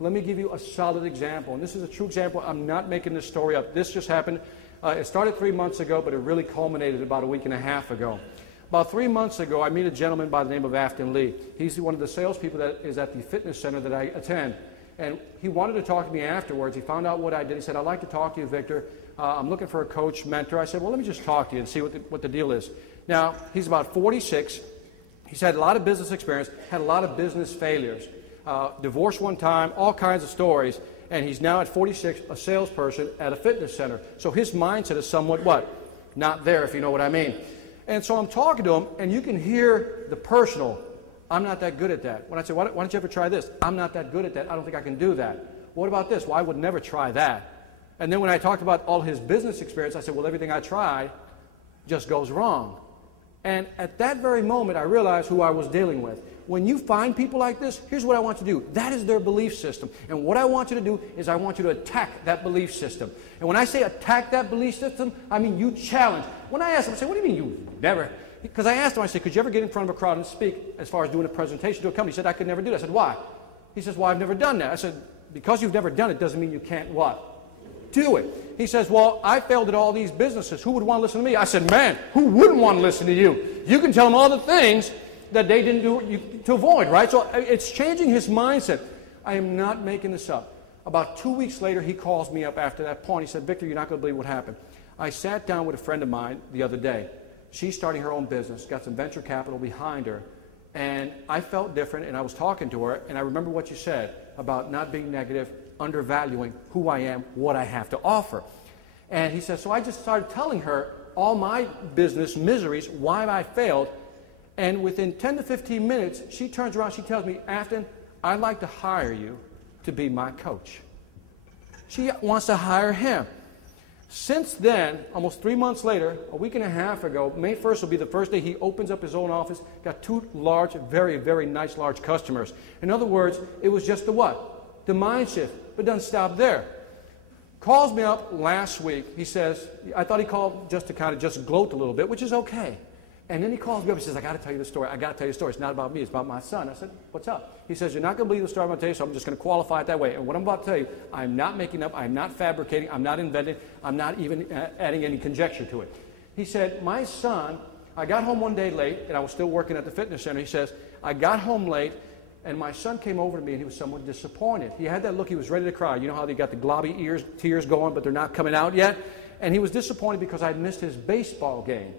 Let me give you a solid example. And this is a true example. I'm not making this story up. This just happened. It started 3 months ago, but it really culminated about a week and a half ago. About 3 months ago, I meet a gentleman by the name of Afton Lee. He's one of the salespeople that is at the fitness center that I attend. And he wanted to talk to me afterwards. He found out what I did. He said, I'd like to talk to you, Victor. I'm looking for a coach, mentor. I said, well, let me just talk to you and see what the deal is. Now, he's about 46. He's had a lot of business experience, had a lot of business failures. Divorced one time, all kinds of stories. And he's now at 46, a salesperson at a fitness center. So his mindset is somewhat what? Not there, if you know what I mean. And so I'm talking to him, and you can hear the personal. I'm not that good at that. When I say, why don't you ever try this? I'm not that good at that. I don't think I can do that. What about this? Well, I would never try that. And then when I talked about all his business experience, I said, well, everything I try just goes wrong. And at that very moment, I realized who I was dealing with. When you find people like this, here's what I want you to do. That is their belief system. And what I want you to do is I want you to attack that belief system. And when I say attack that belief system, I mean you challenge. When I ask him, I say, what do you mean you never? Because I asked him, I said, could you ever get in front of a crowd and speak as far as doing a presentation to a company? He said, I could never do that. I said, why? He says, well, I've never done that. I said, because you've never done it doesn't mean you can't what? Do it. He says, well, I failed at all these businesses. Who would want to listen to me? I said, man, who wouldn't want to listen to you? You can tell them all the things that they didn't do to avoid, right? So it's changing his mindset. I am not making this up. About 2 weeks later, he calls me up after that point. He said, Victor, you're not going to believe what happened. I sat down with a friend of mine the other day. She's starting her own business, got some venture capital behind her, and I felt different, and I was talking to her, and I remember what you said about not being negative, undervaluing who I am, what I have to offer. And he says, so I just started telling her all my business miseries, why I failed, and within 10 to 15 minutes, she turns around, she tells me, Afton, I'd like to hire you to be my coach. She wants to hire him. Since then, almost 3 months later, a week and a half ago, May 1st will be the first day he opens up his own office, got 2 large, very, very nice large customers. In other words, it was just the what? The mind shift, but doesn't stop there. Calls me up last week. He says, I thought he called just to kind of just gloat a little bit, which is okay. And then he calls me up and says, I got to tell you the story. I got to tell you the story. It's not about me. It's about my son. I said, what's up? He says, you're not going to believe the story I'm going to tell you, so I'm just going to qualify it that way. And what I'm about to tell you, I'm not making up. I'm not fabricating. I'm not inventing. I'm not even adding any conjecture to it. He said, my son, I got home one day late, and I was still working at the fitness center. He says, I got home late, and my son came over to me, and he was somewhat disappointed. He had that look. He was ready to cry. You know how they got the globby ears, tears going, but they're not coming out yet? And he was disappointed because I missed his baseball game.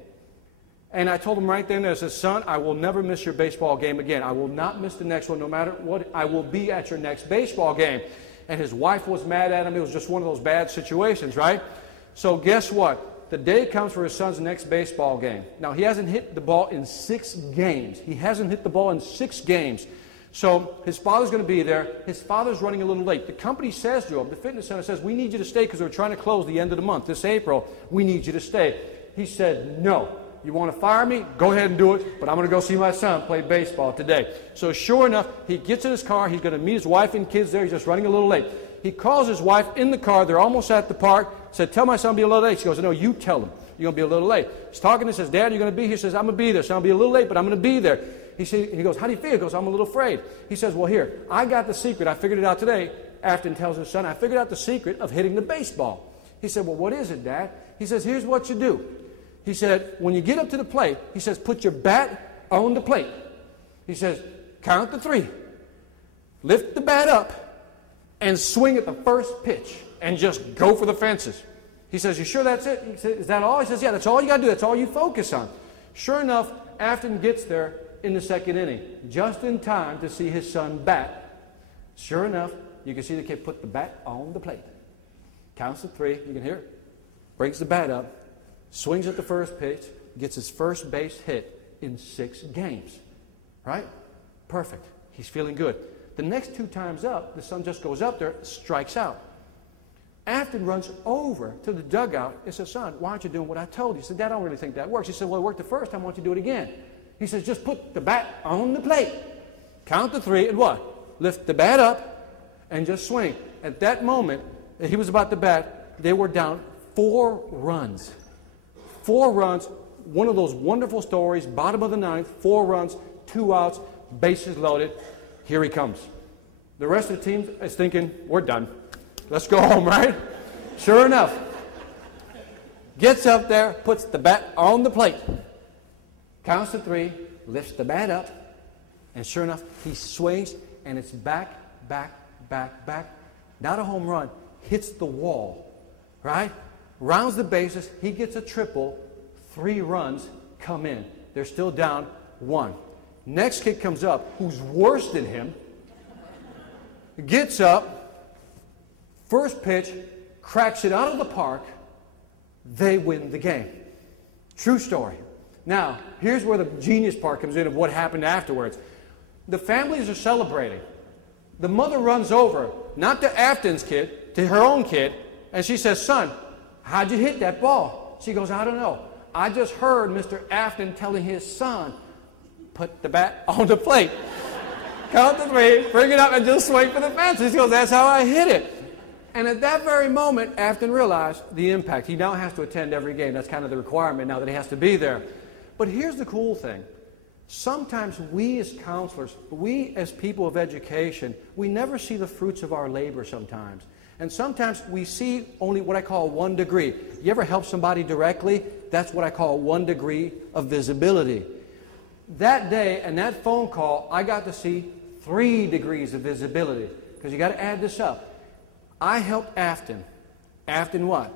And I told him right then, I said, son, I will never miss your baseball game again. I will not miss the next one, no matter what. I will be at your next baseball game. And his wife was mad at him. It was just one of those bad situations, right? So guess what? The day comes for his son's next baseball game. Now, he hasn't hit the ball in 6 games. He hasn't hit the ball in 6 games. So his father's going to be there. His father's running a little late. The company says to him, the fitness center says, we need you to stay because we're trying to close the end of the month, this April. We need you to stay. He said, no. You want to fire me? Go ahead and do it, but I'm going to go see my son play baseball today. So sure enough, he gets in his car. He's going to meet his wife and kids there. He's just running a little late. He calls his wife in the car. They're almost at the park. Said, tell my son to be a little late. She goes, no, you tell him. You're going to be a little late. He's talking and says, Dad, you're going to be here? He says, I'm going to be there. So I'll be a little late, but I'm going to be there. He goes, how do you feel? He goes, I'm a little afraid. He says, well, here, I got the secret. I figured it out today. Afton tells his son, I figured out the secret of hitting the baseball. He said, well, what is it, Dad? He says, here's what you do. He said, when you get up to the plate, he says, put your bat on the plate. He says, count to 3. Lift the bat up and swing at the first pitch and just go for the fences. He says, you sure that's it? He says, is that all? He says, yeah, that's all you got to do. That's all you focus on. Sure enough, Afton gets there in the 2nd inning, just in time to see his son bat. Sure enough, you can see the kid put the bat on the plate. Counts to 3. You can hear it. Brings the bat up. Swings at the first pitch, gets his first base hit in 6 games. Right? Perfect. He's feeling good. The next 2 times up, the son just goes up there, strikes out. Afton runs over to the dugout and says, son, why aren't you doing what I told you? He said, Dad, I don't really think that works. He said, well, it worked the first time. I want you to do it again. He says, just put the bat on the plate. Count to 3 and what? Lift the bat up and just swing. At that moment, he was about to bat, they were down 4 runs. 4 runs, one of those wonderful stories, bottom of the 9th, 4 runs, 2 outs, bases loaded. Here he comes. The rest of the team is thinking, we're done. Let's go home, right? Sure enough, gets up there, puts the bat on the plate, counts to 3, lifts the bat up, and sure enough, he swings, and it's back, back, back, back. Not a home run, hits the wall, right? Rounds the bases, he gets a triple, 3 runs come in. They're still down 1. Next kid comes up, who's worse than him, gets up, first pitch, cracks it out of the park, they win the game. True story. Now, here's where the genius part comes in of what happened afterwards. The families are celebrating. The mother runs over, not to Afton's kid, to her own kid, and she says, son, how'd you hit that ball? She goes, I don't know. I just heard Mr. Afton telling his son, put the bat on the plate. Count to 3, bring it up, and just swing for the fences. He goes, that's how I hit it. And at that very moment, Afton realized the impact. He now has to attend every game. That's kind of the requirement now that he has to be there. But here's the cool thing. Sometimes we as counselors, we as people of education, we never see the fruits of our labor sometimes. And sometimes we see only what I call 1 degree. You ever help somebody directly? That's what I call 1 degree of visibility. That day and that phone call, I got to see 3 degrees of visibility. Because you got to add this up. I helped Afton. Afton what?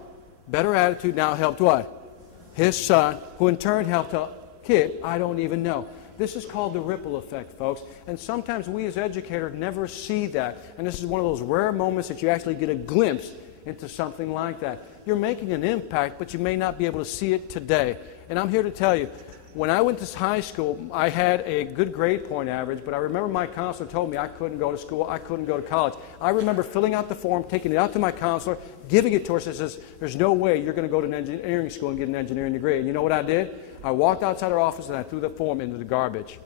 Better attitude now helped what? His son, who in turn helped a kid I don't even know. This is called the ripple effect, folks. And sometimes we as educators never see that. And this is one of those rare moments that you actually get a glimpse into something like that. You're making an impact, but you may not be able to see it today. And I'm here to tell you, when I went to high school, I had a good grade point average, but I remember my counselor told me I couldn't go to school, I couldn't go to college. I remember filling out the form, taking it out to my counselor, giving it to her, and says, there's no way you're going to go to an engineering school and get an engineering degree. And you know what I did? I walked outside her office and I threw the form into the garbage.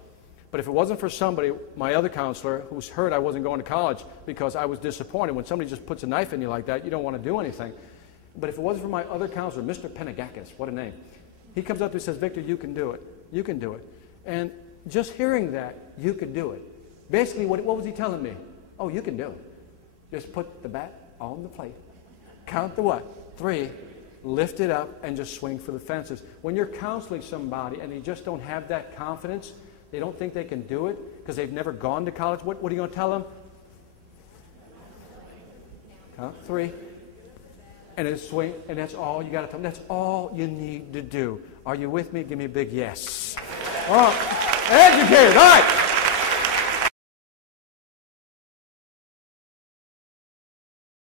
But if it wasn't for somebody, my other counselor, who's heard I wasn't going to college because I was disappointed. When somebody just puts a knife in you like that, you don't want to do anything. But if it wasn't for my other counselor, Mr. Penagakis, what a name. He comes up to me and says, Victor, you can do it. You can do it. And just hearing that, you could do it. Basically, what was he telling me? Oh, you can do it. Just put the bat on the plate. Count the what? 3. Lift it up and just swing for the fences. When you're counseling somebody and they just don't have that confidence, they don't think they can do it because they've never gone to college, what are you going to tell them? Count 3. And it's swing, and that's all you got to tell them. That's all you need to do. Are you with me? Give me a big yes. All right. Educated. All right.